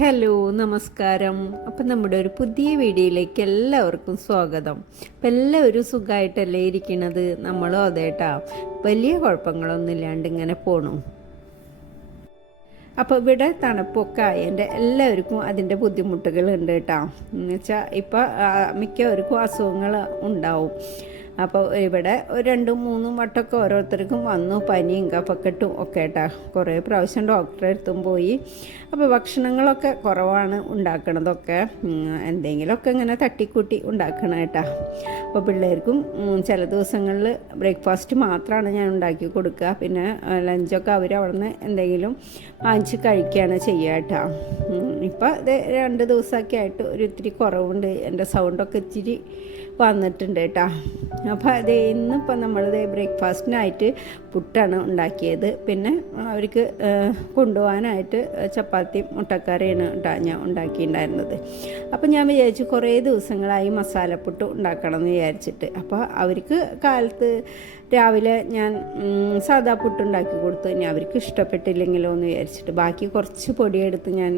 Hello നമസ്കാരം. അപ്പം നമ്മുടെ ഒരു പുതിയ വീഡിയോയിലേക്ക് എല്ലാവർക്കും സ്വാഗതം. അപ്പം എല്ലാവരും സുഖമായിട്ടല്ലേ ഇരിക്കണത്? നമ്മളും അതേട്ടാ വലിയ കുഴപ്പങ്ങളൊന്നും ഇല്ലാണ്ട് ഇങ്ങനെ പോണു. അപ്പോൾ ഇവിടെ തണുപ്പൊക്കെ ആയതിൻ്റെ എല്ലാവർക്കും അതിൻ്റെ ബുദ്ധിമുട്ടുകൾ ഉണ്ട് കേട്ടോ. എന്ന് വെച്ചാൽ ഇപ്പോൾ മിക്കവർക്കും അസുഖങ്ങൾ ഉണ്ടാവും. അപ്പോൾ ഇവിടെ ഒരു 2-3 വട്ടമൊക്കെ ഓരോരുത്തർക്കും വന്നു, പനിയും കഫക്കെട്ടും ഒക്കെ കേട്ടോ. കുറേ പ്രാവശ്യം ഡോക്ടറെ അടുത്തും പോയി. അപ്പോൾ ഭക്ഷണങ്ങളൊക്കെ കുറവാണ് ഉണ്ടാക്കണതൊക്കെ, എന്തെങ്കിലുമൊക്കെ ഇങ്ങനെ തട്ടിക്കൂട്ടി ഉണ്ടാക്കണം കേട്ടോ. അപ്പോൾ പിള്ളേർക്കും ചില ദിവസങ്ങളിൽ ബ്രേക്ക്ഫാസ്റ്റ് മാത്രമാണ് ഞാൻ ഉണ്ടാക്കി കൊടുക്കുക. പിന്നെ ലഞ്ചൊക്കെ അവർ അവിടെ നിന്ന് എന്തെങ്കിലും വാങ്ങിച്ച് കഴിക്കുകയാണ് ചെയ്യുക കേട്ടോ. ഇപ്പോൾ ഇത് 2 ദിവസമൊക്കെ ആയിട്ട് ഒരു ഇത്തിരി കുറവുണ്ട്. എൻ്റെ സൗണ്ടൊക്കെ ഇത്തിരി വന്നിട്ടുണ്ട് കേട്ടോ. അപ്പോൾ അത് ഇന്നിപ്പോൾ നമ്മളിത് ബ്രേക്ക്ഫാസ്റ്റിനായിട്ട് പുട്ടാണ് ഉണ്ടാക്കിയത്. പിന്നെ അവർക്ക് കൊണ്ടുപോകാനായിട്ട് ചപ്പാത്തിയും മുട്ടക്കറിയാണ് കേട്ടോ ഞാൻ ഉണ്ടാക്കിയിട്ടുണ്ടായിരുന്നത്. അപ്പോൾ ഞാൻ വിചാരിച്ചു കുറേ ദിവസങ്ങളായി മസാലപ്പുട്ട് ഉണ്ടാക്കണം എന്ന് വിചാരിച്ചിട്ട്. അപ്പോൾ അവർക്ക് കാലത്ത് രാവിലെ ഞാൻ സാദാ പുട്ട് ഉണ്ടാക്കി കൊടുത്തു. ഇനി അവർക്ക് ഇഷ്ടപ്പെട്ടില്ലെങ്കിലോ എന്ന് വിചാരിച്ചിട്ട് ബാക്കി കുറച്ച് പൊടിയെടുത്ത് ഞാൻ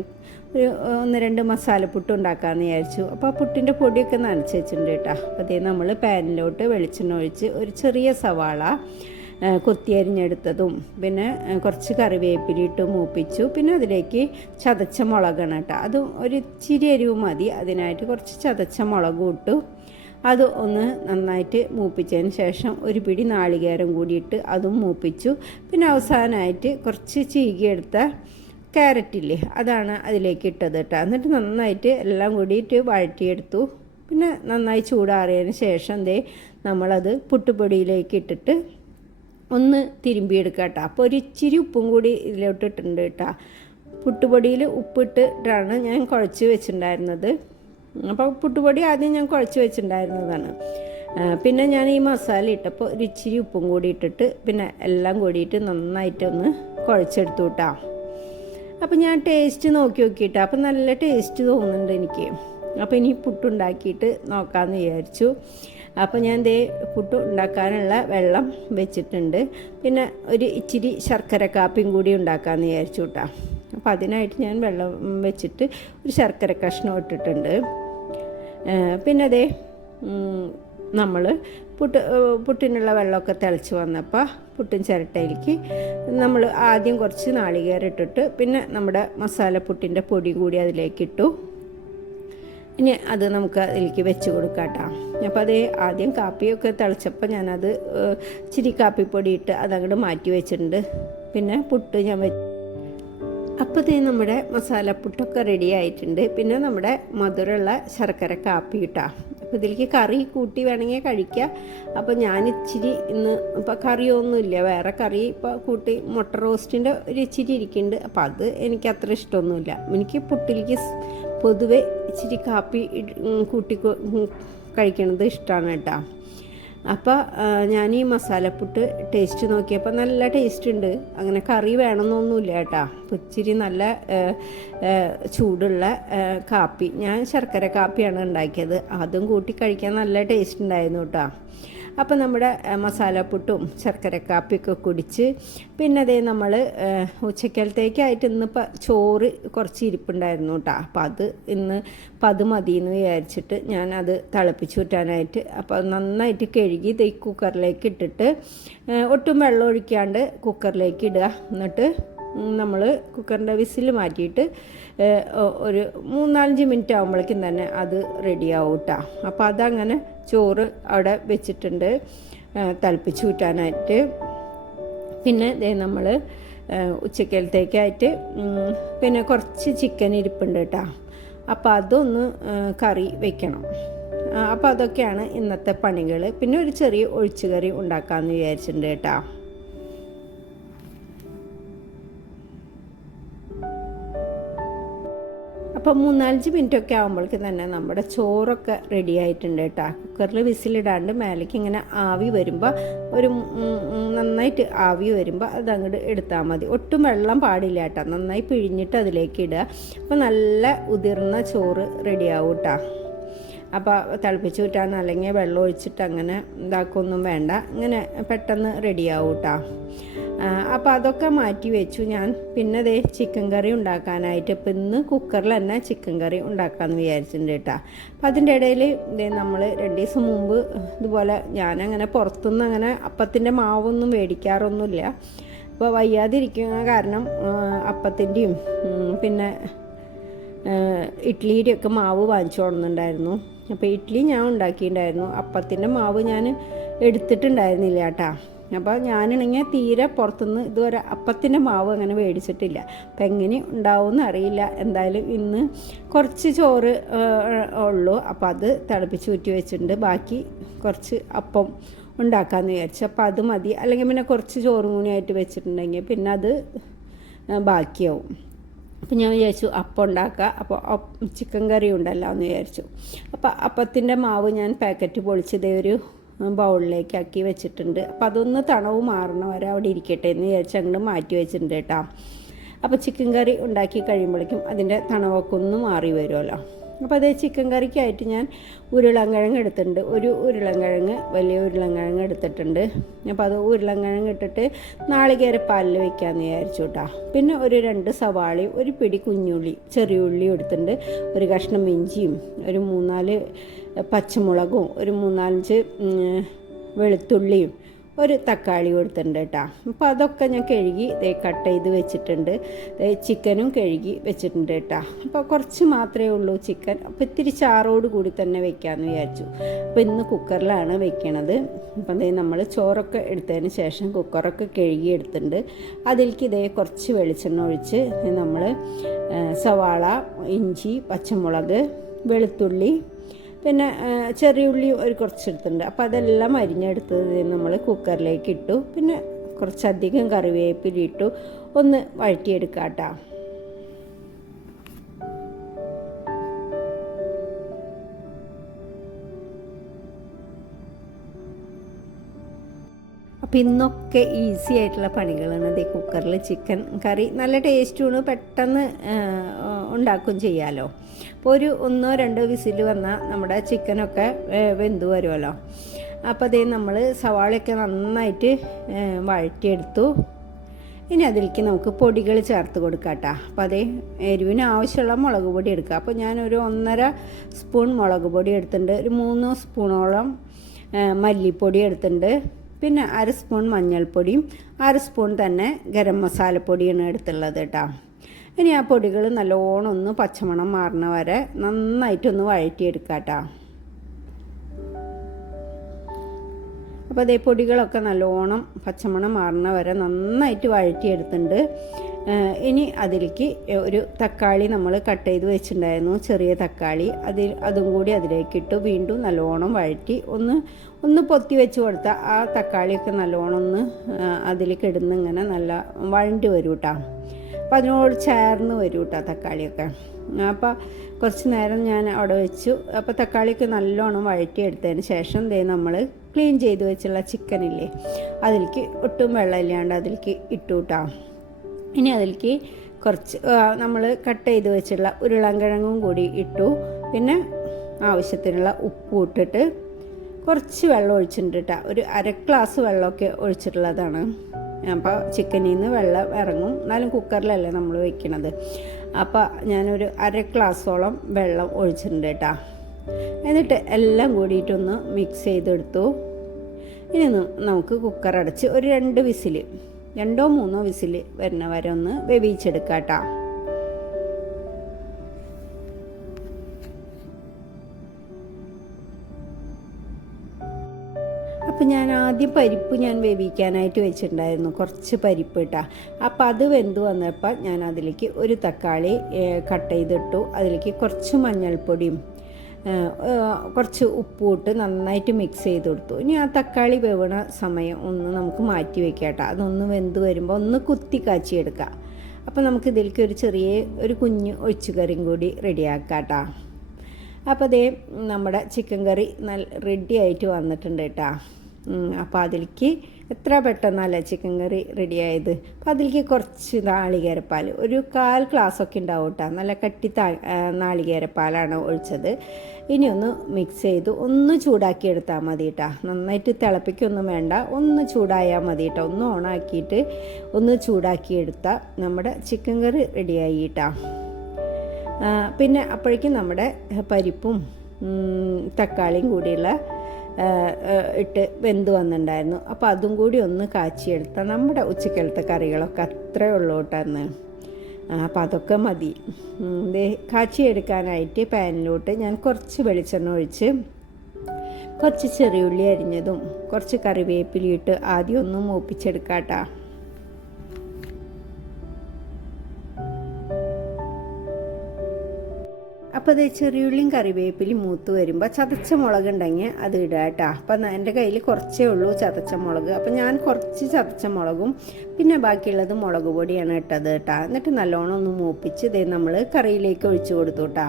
ഒരു 1-2 മസാലപ്പുട്ട് ഉണ്ടാക്കാമെന്ന് വിചാരിച്ചു. അപ്പോൾ ആ പുട്ടിൻ്റെ പൊടിയൊക്കെ നനച്ച് വെച്ചിട്ടുണ്ട് കേട്ടോ. അപ്പോൾ അതേ നമ്മൾ പാനിലോട്ട് വെളിച്ചെണ്ണ ഒഴിച്ച് ഒരു ചെറിയ സവാള കൊത്തിയരിഞ്ഞെടുത്തതും പിന്നെ കുറച്ച് കറിവേപ്പിലിട്ട് മൂപ്പിച്ചു. പിന്നെ അതിലേക്ക് ചതച്ച മുളകാണ് കേട്ടോ. അതും ഒരു ഇച്ചിരി എരിവ് മതി. അതിനായിട്ട് കുറച്ച് ചതച്ച മുളകും ഇട്ടു. അത് ഒന്ന് നന്നായിട്ട് മൂപ്പിച്ചതിന് ശേഷം ഒരു പിടി നാളികേരം കൂടിയിട്ട് അതും മൂപ്പിച്ചു. പിന്നെ അവസാനമായിട്ട് കുറച്ച് ചീകിയെടുത്ത ക്യാരറ്റില്ലേ, അതാണ് അതിലേക്ക് ഇട്ടത് കേട്ടോ. എന്നിട്ട് നന്നായിട്ട് എല്ലാം കൂടിയിട്ട് വഴറ്റിയെടുത്തു. പിന്നെ നന്നായി ചൂടാറിയതിന് ശേഷം നമ്മളത് പുട്ടുപൊടിയിലേക്ക് ഇട്ടിട്ട് ഒന്ന് തിരുമ്പിയെടുക്കുക കേട്ടോ. അപ്പോൾ ഒരു ഇച്ചിരി ഉപ്പും കൂടി ഇതിലോട്ട് ഇട്ടിട്ടുണ്ട് കേട്ടോ. പുട്ടുപൊടിയിൽ ഉപ്പിട്ടിട്ടാണ് ഞാൻ കുഴച്ച് വെച്ചിട്ടുണ്ടായിരുന്നത്. അപ്പോൾ പുട്ടുപൊടി ആദ്യം ഞാൻ കുഴച്ച് വെച്ചിട്ടുണ്ടായിരുന്നതാണ്. പിന്നെ ഞാൻ ഈ മസാല ഇട്ടപ്പോൾ ഒരു ഇച്ചിരി ഉപ്പും കൂടി ഇട്ടിട്ട് പിന്നെ എല്ലാം കൂടിയിട്ട് നന്നായിട്ടൊന്ന് കുഴച്ചെടുത്തു കേട്ടോ. അപ്പോൾ ഞാൻ ടേസ്റ്റ് നോക്കിയിട്ടാണ്. അപ്പോൾ നല്ല ടേസ്റ്റ് തോന്നുന്നുണ്ട് എനിക്ക്. അപ്പോൾ ഇനി പുട്ടുണ്ടാക്കിയിട്ട് നോക്കാമെന്ന് വിചാരിച്ചു. അപ്പോൾ ഞാൻ പുട്ട് ഉണ്ടാക്കാനുള്ള വെള്ളം വെച്ചിട്ടുണ്ട്. പിന്നെ ഒരു ഇച്ചിരി ശർക്കര കാപ്പിയും കൂടി ഉണ്ടാക്കാമെന്ന് വിചാരിച്ചു കേട്ടോ. അപ്പോൾ അതിനായിട്ട് ഞാൻ വെള്ളം വെച്ചിട്ട് ഒരു ശർക്കര കഷ്ണം ഇട്ടിട്ടുണ്ട്. പിന്നെ നമ്മൾ പുട്ടിനുള്ള വെള്ളമൊക്കെ തിളച്ച് വന്നപ്പോൾ പുട്ടും ചിരട്ടയിലേക്ക് നമ്മൾ ആദ്യം കുറച്ച് നാളികേരം ഇട്ടിട്ട് പിന്നെ നമ്മുടെ മസാലപ്പുട്ടിൻ്റെ പൊടി കൂടി അതിലേക്ക് ഇട്ടു. ഇനി അത് നമുക്ക് അതിലേക്ക് വെച്ച് കൊടുക്കാം കേട്ടോ. അപ്പോൾ ആദ്യം കാപ്പിയൊക്കെ തിളച്ചപ്പോൾ ഞാനത് ഇച്ചിരി കാപ്പിപ്പൊടി ഇട്ട് അതങ്ങോട്ട് മാറ്റി വെച്ചിട്ടുണ്ട്. പിന്നെ പുട്ട് ഞാൻ അപ്പോൾ നമ്മുടെ മസാലപ്പുട്ടൊക്കെ റെഡി ആയിട്ടുണ്ട്. പിന്നെ നമ്മുടെ മധുരമുള്ള ശർക്കര കാപ്പി ഇട്ടാ. അപ്പോൾ ഇതിലേക്ക് കറി കൂട്ടി വേണമെങ്കിൽ കഴിക്കുക. അപ്പോൾ ഞാൻ ഇച്ചിരി ഇന്ന് ഇപ്പോൾ കറിയൊന്നുമില്ല, വേറെ കറി ഇപ്പോൾ കൂട്ടി മുട്ട റോസ്റ്റിൻ്റെ ഒരു ഇച്ചിരി ഇരിക്കുന്നുണ്ട്. അപ്പോൾ അത് എനിക്ക് അത്ര ഇഷ്ടമൊന്നുമില്ല. എനിക്ക് പുട്ടിലേക്ക് പൊതുവെ ഇച്ചിരി കാപ്പി കൂട്ടി കഴിക്കണത് ഇഷ്ടമാണ് കേട്ടോ. അപ്പോൾ ഞാൻ ഈ മസാലപ്പുട്ട് ടേസ്റ്റ് നോക്കിയപ്പോൾ നല്ല ടേസ്റ്റ് ഉണ്ട്. അങ്ങനെ കറി വേണമെന്നൊന്നുമില്ല കേട്ടോ. ഇച്ചിരി നല്ല ചൂടുള്ള കാപ്പി, ഞാൻ ശർക്കര കാപ്പിയാണ് ഉണ്ടാക്കിയത്, അതും കൂട്ടി കഴിക്കാൻ നല്ല ടേസ്റ്റ് ഉണ്ടായിരുന്നു കേട്ടോ. അപ്പോൾ നമ്മുടെ മസാലപ്പുട്ടും ശർക്കര കാപ്പിയൊക്കെ കുടിച്ച് പിന്നെ നമ്മൾ ഉച്ചക്കലത്തേക്കായിട്ട് ഇന്നിപ്പോൾ ചോറ് കുറച്ച് ഇരിപ്പുണ്ടായിരുന്നു കേട്ടോ. അപ്പോൾ അത് മതിയെന്ന് വിചാരിച്ചിട്ട് ഞാൻ അത് തിളപ്പിച്ച് വിട്ടാനായിട്ട് അപ്പോൾ നന്നായിട്ട് കഴുകി കുക്കറിലേക്ക് ഇട്ടിട്ട് ഒട്ടും വെള്ളം ഒഴിക്കാണ്ട് കുക്കറിലേക്ക് ഇടുക. എന്നിട്ട് നമ്മൾ കുക്കറിൻ്റെ വിസിൽ മാറ്റിയിട്ട് ഒരു 3-4 മിനിറ്റ് ആകുമ്പോഴേക്കും തന്നെ അത് റെഡിയാവും കേട്ടോ. അപ്പോൾ അതങ്ങനെ ചോറ് അവിടെ വെച്ചിട്ടുണ്ട് തിളപ്പിച്ച് കൂട്ടാനായിട്ട്. പിന്നെ നമ്മൾ ഉച്ചക്കലത്തേക്കായിട്ട് പിന്നെ കുറച്ച് ചിക്കൻ ഇരിപ്പുണ്ട് കേട്ടോ. അപ്പോൾ അതൊന്ന് കറി വെക്കണം. അപ്പോൾ അതൊക്കെയാണ് ഇന്നത്തെ പണികൾ. പിന്നെ ഒരു ചെറിയ ഒഴിച്ചുകറി ഉണ്ടാക്കാമെന്ന് വിചാരിച്ചിട്ടുണ്ട് കേട്ടോ. അപ്പോൾ 3-4 മിനിറ്റൊക്കെ ആകുമ്പോഴേക്ക് തന്നെ നമ്മുടെ ചോറൊക്കെ റെഡി ആയിട്ടുണ്ട് കേട്ടോ. കുക്കറിൽ വിസിലിടാണ്ട് മേലേക്ക് ഇങ്ങനെ ആവി വരുമ്പോൾ ഒരു നന്നായിട്ട് ആവി വരുമ്പോൾ അതങ്ങോട്ട് എടുത്താൽ മതി. ഒട്ടും വെള്ളം പാടില്ല കേട്ടോ. നന്നായി പിഴിഞ്ഞിട്ട് അതിലേക്ക് ഇടുക. അപ്പോൾ നല്ല ഉതിർന്ന ചോറ് റെഡിയാവും കേട്ടോ. അപ്പോൾ തിളപ്പിച്ച് വിട്ടാൽ അല്ലെങ്കിൽ വെള്ളം ഒഴിച്ചിട്ട് അങ്ങനെ ഇതാക്കൊന്നും വേണ്ട, ഇങ്ങനെ പെട്ടെന്ന് റെഡിയാവും കേട്ടോ. അപ്പോൾ അതൊക്കെ മാറ്റി വെച്ചു ഞാൻ. പിന്നെ ദേ ചിക്കൻ കറി ഉണ്ടാക്കാനായിട്ട് ഇപ്പം ഇന്ന് കുക്കറിൽ തന്നെ ചിക്കൻ കറി ഉണ്ടാക്കാമെന്ന് വിചാരിച്ചിട്ടുണ്ട് കേട്ടോ. അപ്പം അതിൻ്റെ ഇടയിൽ നമ്മൾ 2 ദിവസം മുമ്പ് ഇതുപോലെ ഞാനങ്ങനെ പുറത്തുനിന്ന് അങ്ങനെ അപ്പത്തിൻ്റെ മാവൊന്നും മേടിക്കാറൊന്നുമില്ല. അപ്പോൾ വയ്യാതിരിക്കുന്ന കാരണം അപ്പത്തിൻ്റെയും പിന്നെ ഇഡ്ഡലിയുടെയൊക്കെ മാവ് വാങ്ങിച്ചു കൊണ്ടുവന്നിട്ടുണ്ടായിരുന്നു. അപ്പോൾ ഇഡ്ഡലി ഞാൻ ഉണ്ടാക്കിയിട്ടുണ്ടായിരുന്നു, അപ്പത്തിൻ്റെ മാവ് ഞാൻ എടുത്തിട്ടുണ്ടായിരുന്നില്ല കേട്ടോ. അപ്പോൾ ഞാനാണെങ്കിൽ തീരെ പുറത്തുനിന്ന് ഇതുവരെ അപ്പത്തിൻ്റെ മാവ് അങ്ങനെ മേടിച്ചിട്ടില്ല. അപ്പം എങ്ങനെ ഉണ്ടാവുമെന്ന് അറിയില്ല. എന്തായാലും ഇന്ന് കുറച്ച് ചോറ് ഉള്ളൂ, അപ്പോൾ അത് തിളപ്പിച്ച് ഊറ്റി വെച്ചിട്ടുണ്ട്. ബാക്കി കുറച്ച് അപ്പം ഉണ്ടാക്കാമെന്ന് വിചാരിച്ചു. അപ്പോൾ അത് മതി, അല്ലെങ്കിൽ പിന്നെ കുറച്ച് ചോറും കൂടിയായിട്ട് വെച്ചിട്ടുണ്ടെങ്കിൽ പിന്നെ അത് ബാക്കിയാവും. അപ്പം ഞാൻ വിചാരിച്ചു അപ്പം ഉണ്ടാക്കുക, അപ്പോൾ ചിക്കൻ കറി ഉണ്ടല്ലോ എന്ന് വിചാരിച്ചു. അപ്പോൾ അപ്പത്തിൻ്റെ മാവ് ഞാൻ പാക്കറ്റ് പൊളിച്ചതേ ഒരു ബൗളിലേക്കാക്കി വെച്ചിട്ടുണ്ട്. അപ്പോൾ അതൊന്ന് തണവ് മാറണ വരെ അവിടെ ഇരിക്കട്ടെ എന്ന് വിചാരിച്ച് അങ്ങോട്ട് മാറ്റി വെച്ചിട്ടുണ്ട് കേട്ടോ. അപ്പോൾ ചിക്കൻ കറി ഉണ്ടാക്കി കഴിയുമ്പോഴേക്കും അതിൻ്റെ തണവൊക്കെ ഒന്ന് മാറി വരുമല്ലോ. അപ്പോൾ അതേ ചിക്കൻ കറിക്കായിട്ട് ഞാൻ ഉരുളൻകിഴങ്ങ് എടുത്തിട്ടുണ്ട്. ഒരു ഉരുളൻകിഴങ്ങ്, വലിയ ഉരുളൻകിഴങ്ങ് എടുത്തിട്ടുണ്ട്. അപ്പോൾ അത് ഉരുളൻകിഴങ്ങ് ഇട്ടിട്ട് നാളികേരപ്പാലിൽ വെക്കാമെന്ന് വിചാരിച്ചു കേട്ടോ. പിന്നെ ഒരു 2 സവാളയും ഒരു പിടി കുഞ്ഞുള്ളി, ചെറിയ ഉള്ളിയും എടുത്തിട്ടുണ്ട്. ഒരു കഷ്ണം ഇഞ്ചിയും ഒരു 3-4 പച്ചമുളകും ഒരു 3-5 വെളുത്തുള്ളിയും ഒരു തക്കാളി കൊടുത്തിട്ടുണ്ട് കേട്ടോ. അപ്പോൾ അതൊക്കെ ഞാൻ കഴുകി കട്ട് ചെയ്ത് വെച്ചിട്ടുണ്ട്. ചിക്കനും കഴുകി വെച്ചിട്ടുണ്ട് കേട്ടോ. അപ്പോൾ കുറച്ച് മാത്രമേ ഉള്ളൂ ചിക്കൻ. അപ്പോൾ ഇത്തിരി ചാറോട് കൂടി തന്നെ വെക്കാമെന്ന് വിചാരിച്ചു. അപ്പോൾ ഇന്ന് കുക്കറിലാണ് വെക്കണത്. അപ്പം നമ്മൾ ചോറൊക്കെ എടുത്തതിന് ശേഷം കുക്കറൊക്കെ കഴുകി എടുത്തിട്ടുണ്ട്. അതിലേക്ക് കുറച്ച് വെളിച്ചെണ്ണ ഒഴിച്ച് നമ്മൾ സവാള, ഇഞ്ചി, പച്ചമുളക്, വെളുത്തുള്ളി, പിന്നെ ചെറിയ ഉള്ളി ഒരു കുറച്ചെടുത്തിട്ടുണ്ട്. അപ്പോൾ അതെല്ലാം അരിഞ്ഞെടുത്തത് നമ്മൾ കുക്കറിലേക്ക് ഇട്ടു. പിന്നെ കുറച്ചധികം കറിവേപ്പില ഇട്ടു, ഒന്ന് വഴറ്റിയെടുക്കാം കേട്ടോ. അപ്പോൾ ഇന്നൊക്കെ ഈസി ആയിട്ടുള്ള പണികളാണ്. അത് കുക്കറിൽ ചിക്കൻ കറി നല്ല ടേസ്റ്റുമാണ്, പെട്ടെന്ന് ഉണ്ടാക്കും ചെയ്യാമല്ലോ. അപ്പോൾ ഒരു 1-2 വിസിൽ വന്നാൽ നമ്മുടെ ചിക്കനൊക്കെ വെന്ത് വരുമല്ലോ. അപ്പോൾ അതേ നമ്മൾ സവാളയൊക്കെ നന്നായിട്ട് വഴറ്റിയെടുത്തു. ഇനി അതിലേക്ക് നമുക്ക് പൊടികൾ ചേർത്ത് കൊടുക്കാം കേട്ടോ. അപ്പോൾ അതേ എരിവിന് ആവശ്യമുള്ള മുളക് പൊടി എടുക്കുക. അപ്പോൾ ഞാനൊരു 1.5 സ്പൂൺ മുളക് പൊടി എടുത്തിട്ടുണ്ട്. ഒരു 3 സ്പൂണോളം മല്ലിപ്പൊടി എടുത്തിട്ടുണ്ട്. പിന്നെ 1/2 സ്പൂൺ മഞ്ഞൾപ്പൊടിയും 1/2 സ്പൂൺ തന്നെ ഗരം മസാലപ്പൊടിയാണ് എടുത്തുള്ളത് കേട്ടോ. ഇനി ആ പൊടികൾ നല്ലോണം ഒന്ന് പച്ചമണം മാറണ വരെ നന്നായിട്ടൊന്ന് വഴറ്റിയെടുക്കാം കേട്ടോ. അപ്പോൾ അതേ പൊടികളൊക്കെ നല്ലോണം പച്ചമണം മാറണ വരെ നന്നായിട്ട് വഴറ്റിയെടുത്തിട്ടുണ്ട്. ഇനി അതിലേക്ക് ഒരു തക്കാളി നമ്മൾ കട്ട് ചെയ്ത് വെച്ചിട്ടുണ്ടായിരുന്നു, ചെറിയ തക്കാളി, അതും കൂടി അതിലേക്കിട്ട് വീണ്ടും നല്ലോണം വഴറ്റി ഒന്ന് പൊത്തി വെച്ച് കൊടുത്താൽ ആ തക്കാളിയൊക്കെ നല്ലോണം ഒന്ന് അതിലേക്ക് ഇടുന്ന ഇങ്ങനെ നല്ല വഴണ്ടി വരും കേട്ടോ. അപ്പോൾ അതിനോട് ചേർന്ന് വരും കേട്ടോ തക്കാളിയൊക്കെ. അപ്പോൾ കുറച്ച് നേരം ഞാൻ അവിടെ വെച്ചു. അപ്പോൾ തക്കാളിയൊക്കെ നല്ലോണം വഴറ്റിയെടുത്തതിന് ശേഷം നമ്മൾ ക്ലീൻ ചെയ്ത് വെച്ചുള്ള ചിക്കനില്ലേ അതിലേക്ക് ഒട്ടും വെള്ളമില്ലാണ്ട് അതിലേക്ക് ഇട്ടു കേട്ടോ. ഇനി അതിലേക്ക് കുറച്ച് നമ്മൾ കട്ട് ചെയ്ത് വെച്ചുള്ള ഉരുളൻകിഴങ്ങും കൂടി ഇട്ടു. പിന്നെ ആവശ്യത്തിനുള്ള ഉപ്പും ഇട്ടിട്ട് കുറച്ച് വെള്ളം ഒഴിച്ചിട്ടുണ്ട് കേട്ടോ. ഒരു 1/2 ഗ്ലാസ് വെള്ളമൊക്കെ ഒഴിച്ചിട്ടുള്ളതാണ്. അപ്പോൾ ചിക്കനിൽ നിന്ന് വെള്ളം ഇറങ്ങും, എന്നാലും കുക്കറിലല്ലേ നമ്മൾ വെക്കണത്. അപ്പോൾ ഞാനൊരു 1/2 ഗ്ലാസോളം വെള്ളം ഒഴിച്ചിട്ടുണ്ട് കേട്ടോ. എന്നിട്ട് എല്ലാം കൂടിയിട്ടൊന്ന് മിക്സ് ചെയ്തെടുത്തു. ഇനി നമുക്ക് കുക്കർ അടച്ച് ഒരു 2 വിസിൽ, 2-3 വിസിൽ വരുന്ന വരെ ഒന്ന് വേവിച്ചെടുക്കാം കേട്ടോ. അപ്പോൾ ഞാൻ ആദ്യം പരിപ്പ് വേവിക്കാനായിട്ട് വെച്ചിട്ടുണ്ടായിരുന്നു, കുറച്ച് പരിപ്പ് ഇട്ടാ. അപ്പോൾ അത് വെന്ത് വന്നപ്പോൾ ഞാൻ അതിലേക്ക് ഒരു തക്കാളി കട്ട് ചെയ്തിട്ടു. അതിലേക്ക് കുറച്ച് മഞ്ഞൾപ്പൊടിയും കുറച്ച് ഉപ്പും ഇട്ട് നന്നായിട്ട് മിക്സ് ചെയ്ത് കൊടുത്തു. ഇനി ആ തക്കാളി വേവണ സമയം ഒന്ന് നമുക്ക് മാറ്റി വെക്കാം കേട്ടോ. അതൊന്ന് വെന്ത് വരുമ്പോൾ ഒന്ന് കുത്തി കാച്ചിയെടുക്കാം. അപ്പോൾ നമുക്ക് ഇതിലേക്ക് ഒരു കുഞ്ഞ് ഒഴിച്ചുകറിയും കൂടി റെഡിയാക്കാം കേട്ടോ. അപ്പോൾ നമ്മുടെ ചിക്കൻ കറി റെഡി ആയിട്ട് വന്നിട്ടുണ്ട് കേട്ടോ. അപ്പോൾ അതിലേക്ക് എത്ര പെട്ടെന്നല്ല ചിക്കൻ കറി റെഡിയായത്. അപ്പോൾ അതിലേക്ക് കുറച്ച് നാളികേരപ്പാൽ, ഒരു 1/4 ഗ്ലാസ്സൊക്കെ ഉണ്ടാവും കേട്ടോ. നല്ല കട്ടി നാളികേരപ്പാലാണ് ഒഴിച്ചത്. ഇനി ഒന്ന് മിക്സ് ചെയ്ത് ഒന്ന് ചൂടാക്കി എടുത്താൽ മതി കേട്ടോ. നന്നായിട്ട് തിളപ്പിക്കൊന്നും വേണ്ട, ഒന്ന് ചൂടായാൽ മതി കേട്ടോ. ഒന്ന് ഓണാക്കിയിട്ട് ഒന്ന് ചൂടാക്കി എടുത്താൽ നമ്മുടെ ചിക്കൻ കറി റെഡിയായി കേട്ടോ. പിന്നെ അപ്പോഴേക്കും നമ്മുടെ പരിപ്പും തക്കാളിയും കൂടിയുള്ള ഇട്ട് വെന്ത് വന്നിട്ടുണ്ടായിരുന്നു. അപ്പോൾ അതും കൂടി ഒന്ന് കാച്ചിയെടുത്താൽ നമ്മുടെ ഉച്ചക്കലത്തെ കറികളൊക്കെ അത്രയേ ഉള്ളൂ കേട്ടോ. അപ്പോൾ അതൊക്കെ മതി. കാച്ചിയെടുക്കാനായിട്ട് പാനിലോട്ട് ഞാൻ കുറച്ച് വെളിച്ചെണ്ണ ഒഴിച്ച് കുറച്ച് ചെറിയുള്ളി അരിഞ്ഞതും കുറച്ച് കറിവേപ്പിലിട്ട് ആദ്യം ഒന്ന് മൂപ്പിച്ചെടുക്കാം കേട്ടോ. അപ്പോൾ അത് ചെറിയുള്ളിയും കറിവേപ്പിലും മൂത്ത് വരുമ്പോൾ ചതച്ച മുളക് ഉണ്ടെങ്കിൽ അത് ഇടുക കേട്ടോ. അപ്പം എൻ്റെ കയ്യിൽ കുറച്ചേ ഉള്ളൂ ചതച്ച മുളക്. അപ്പം ഞാൻ കുറച്ച് ചതച്ച മുളകും പിന്നെ ബാക്കിയുള്ളത് മുളക് പൊടിയാണ് ഇട്ടത് കേട്ടോ. എന്നിട്ട് നല്ലോണം ഒന്ന് മൂപ്പിച്ച് ഇതേ നമ്മൾ കറിയിലേക്ക് ഒഴിച്ചു കൊടുത്തു കേട്ടോ.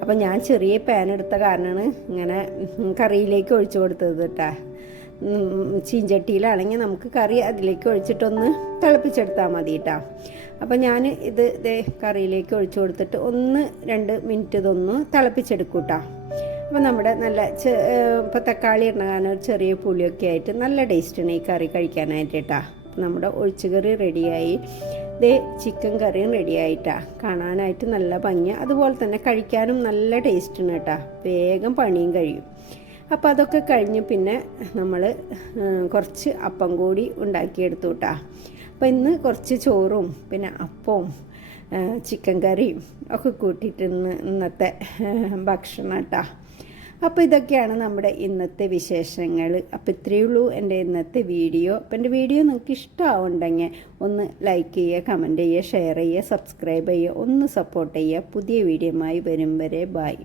അപ്പം ഞാൻ ചെറിയ പാൻ എടുത്ത കാരണമാണ് ഇങ്ങനെ കറിയിലേക്ക് ഒഴിച്ചു കൊടുത്തത് കേട്ടോ. ചീഞ്ചട്ടിയിലാണെങ്കിൽ നമുക്ക് കറി അതിലേക്ക് ഒഴിച്ചിട്ടൊന്ന് തിളപ്പിച്ചെടുത്താൽ മതി കേട്ടോ. അപ്പോൾ ഞാൻ ഇത് കറിയിലേക്ക് ഒഴിച്ചു കൊടുത്തിട്ട് 1-2 മിനിറ്റ് ഇതൊന്ന് തിളപ്പിച്ചെടുക്കും കേട്ടോ. അപ്പോൾ നമ്മുടെ നല്ല ഇപ്പോൾ തക്കാളി ഇടണ കാരണം ഒരു ചെറിയ പുളിയൊക്കെ ആയിട്ട് നല്ല ടേസ്റ്റാണ് ഈ കറി കഴിക്കാനായിട്ട് കേട്ടോ. അപ്പോൾ നമ്മുടെ ഒഴിച്ചുകറി റെഡിയായി. ചിക്കൻ കറിയും റെഡിയായിട്ടാണ്. കാണാനായിട്ട് നല്ല ഭംഗി, അതുപോലെ തന്നെ കഴിക്കാനും നല്ല ടേസ്റ്റാണ് കേട്ടോ. വേഗം പണിയും കഴിയും. അപ്പോൾ അതൊക്കെ കഴിഞ്ഞ് പിന്നെ നമ്മൾ കുറച്ച് അപ്പം കൂടി ഉണ്ടാക്കിയെടുത്തു കേട്ടോ. അപ്പോൾ ഇന്ന് കുറച്ച് ചോറും പിന്നെ അപ്പവും ചിക്കൻ കറിയും ഒക്കെ കൂട്ടിയിട്ട് ഇന്നത്തെ ഭക്ഷണം കേട്ടോ. അപ്പോൾ ഇതൊക്കെയാണ് നമ്മുടെ ഇന്നത്തെ വിശേഷങ്ങൾ. അപ്പോൾ ഇത്രയേ ഉള്ളൂ എൻ്റെ ഇന്നത്തെ വീഡിയോ. അപ്പോൾ എൻ്റെ വീഡിയോ നിങ്ങൾക്ക് ഇഷ്ടമാവുണ്ടെങ്കിൽ ഒന്ന് ലൈക്ക് ചെയ്യുക, കമൻറ്റ് ചെയ്യുക, ഷെയർ ചെയ്യുക, സബ്സ്ക്രൈബ് ചെയ്യുക, ഒന്ന് സപ്പോർട്ട് ചെയ്യുക. പുതിയ വീഡിയോയുമായി വരും വരെ ബൈ.